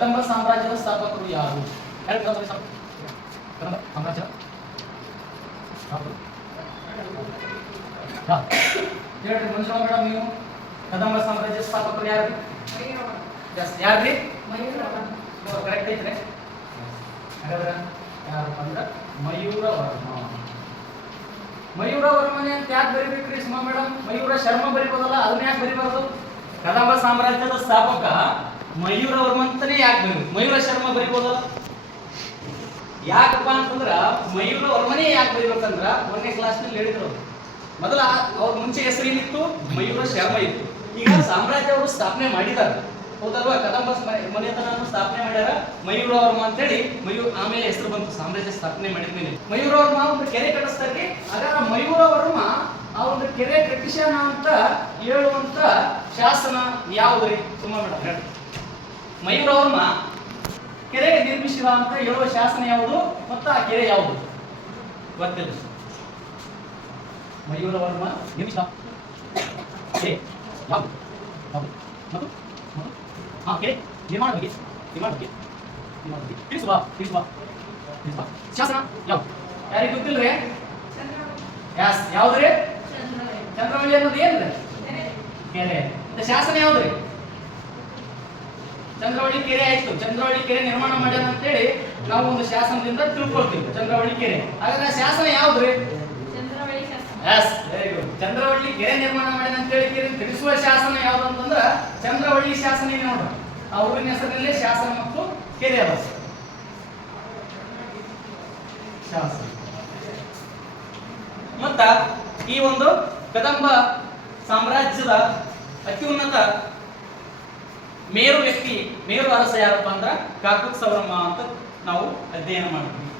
ಕದಂಬ ಸಾಮ್ರಾಜ್ಯದ ಸ್ಥಾಪಕರು ಯಾರು? ಕದಂಬ ಸಾಮ್ರಾಜ್ಯ ಹೇಳ್ರಿ ಮಂಜುಳಾ ಮೇಡಮ್, ನೀವು ಕದಂಬ ಸಾಮ್ರಾಜ್ಯ ಸ್ಥಾಪಕರು ಯಾರು? ಯಾರ್ರಿ? ಕರೆಕ್ಟ್ ಐತ್ರಿ. ಹಾಗಾದ್ರೆ ಯಾರು ಅಂದ್ರೆ ಮಯೂರವರ್ಮ. ಮಯೂರವರ್ಮನೆ ಅಂತ ಯಾಕೆ ಬರಿಬೇಕ್ರಿ ಸುಮಾ ಮೇಡಮ್? ಮಯೂರ ಶರ್ಮ ಬರಿಬೋದಲ್ಲ, ಅದನ್ನ ಯಾಕೆ ಬರಿಬಾರ್ದು? ಕದಂಬ ಸಾಮ್ರಾಜ್ಯದ ಸ್ಥಾಪಕ ಮಯೂರವರ್ಮ ಅಂತಾನೆ ಯಾಕೆ ಬರೀ, ಮಯೂರ ಶರ್ಮ ಬರಿಬೋದಲ್ಲ? ಯಾಕಪ್ಪ ಅಂತಂದ್ರ ಮಯೂರವರ್ಮನೇ ಯಾಕೆ ಬರಿಬೇಕಂದ್ರ 1ನೇ ಕ್ಲಾಸ್ನಲ್ಲಿ ಹೇಳಿದ್ರು. ಮೊದಲ ಅವ್ರ ಮುಂಚೆ ಹೆಸರು ಏನಿತ್ತು? ಮಯೂರ ಶರ್ಮ ಇತ್ತು. ಈಗ ಸಾಮ್ರಾಜ್ಯ ಅವರು ಸ್ಥಾಪನೆ ಮಾಡಿದಾರೆ, ಹೌದಲ್ವಾ? ಕದಂಬ ಮನೆತನವನ್ನು ಸ್ಥಾಪನೆ ಮಾಡ್ಯಾರ ಮಯೂರವರ್ಮ ಅಂತೇಳಿ. ಆಮೇಲೆ ಹೆಸರು ಬಂತು ಸಾಮ್ರಾಜ್ಯ ಸ್ಥಾಪನೆ ಮಾಡಿದ ಮೇಲೆ. ಮಯೂರವರ್ಮ ಒಂದು ಕೆರೆ ಕಟ್ಟಿಸ್ತಾರೆ. ಹಾಗಾದ್ರೆ ಮಯೂರವರ್ಮ ಆ ಒಂದು ಕೆರೆ ಕಟ್ಟಿಸ್ಯಾನ ಅಂತ ಹೇಳುವಂತ ಶಾಸನ ಯಾವುದ್ರಿ ಸುಮ್ಮ ಮೇಡಮ್ ಹೇಳಿ? ಮಯೂರವರ್ಮ ಕೆರೆ ನಿರ್ಮಿಸಿದ ಅಂತ ಹೇಳುವ ಶಾಸನ ಯಾವುದು ಮತ್ತು ಆ ಕೆರೆ ಯಾವುದು ಗೊತ್ತಿಲ್ಲ. ಮಯೂರವರ್ಮ ನಿರ್ಮಿಸಿದ ಕೆರೆ ಯಾವುದು? ಕೆರೆ ನಿರ್ಮಾಣ ಬಗ್ಗೆ ತಿಳಿಸುವ ಶಾಸನ ಯಾವುದು? ಯಾರಿಗೆ ಗೊತ್ತಿಲ್ರಿ? ಯಾವ್ದ್ರಿ? ಚಂದ್ರವಳ್ಳಿ ಅನ್ನೋದು ಏನ್ರಿ? ಕೆರೆ. ಶಾಸನ ಯಾವ್ದ್ರಿ? ಚಂದ್ರವಳ್ಳಿ ಕೆರೆ ಆಯ್ತು. ಚಂದ್ರವಳ್ಳಿ ಕೆರೆ ನಿರ್ಮಾಣ ಮಾಡ್ಯಾನ ಅಂತೇಳಿ ನಾವು ಒಂದು ಶಾಸನದಿಂದ ತಿಳ್ಕೊಳ್ತೀವಿ ಚಂದ್ರವಳ್ಳಿ ಕೆರೆ. ಹಾಗಾದ್ರೆ ಶಾಸನ ಯಾವ್ದ್ರಿ? Very good. ಚಂದ್ರವಳ್ಳಿ ಕೆರೆ ನಿರ್ಮಾಣ ಮಾಡ್ಯಾನ ಅಂತೇಳಿ ಕೆರೆ ತಿಳಿಸುವ ಶಾಸನ ಯಾವ್ದು ಅಂತಂದ್ರ ಚಂದ್ರವಳ್ಳಿ ಶಾಸನ ನೋಡ್ರಿ. ಆ ಊರಿನ ಹೆಸರಿನಲ್ಲಿ ಶಾಸನ ಮತ್ತು ಕೆರೆ ಅದ ಶಾಸನ. ಮತ್ತ ಈ ಒಂದು ಕದಂಬ ಸಾಮ್ರಾಜ್ಯದ ಅತ್ಯುನ್ನತ ಮೇರು ವ್ಯಕ್ತಿ, ಮೇರು ಅರಸ ಯಾರಪ್ಪ ಅಂದ್ರ ಕಾಕುತ್ಸವರ್ಮ ಅಂತ ನಾವು ಅಧ್ಯಯನ ಮಾಡ್ತೀವಿ.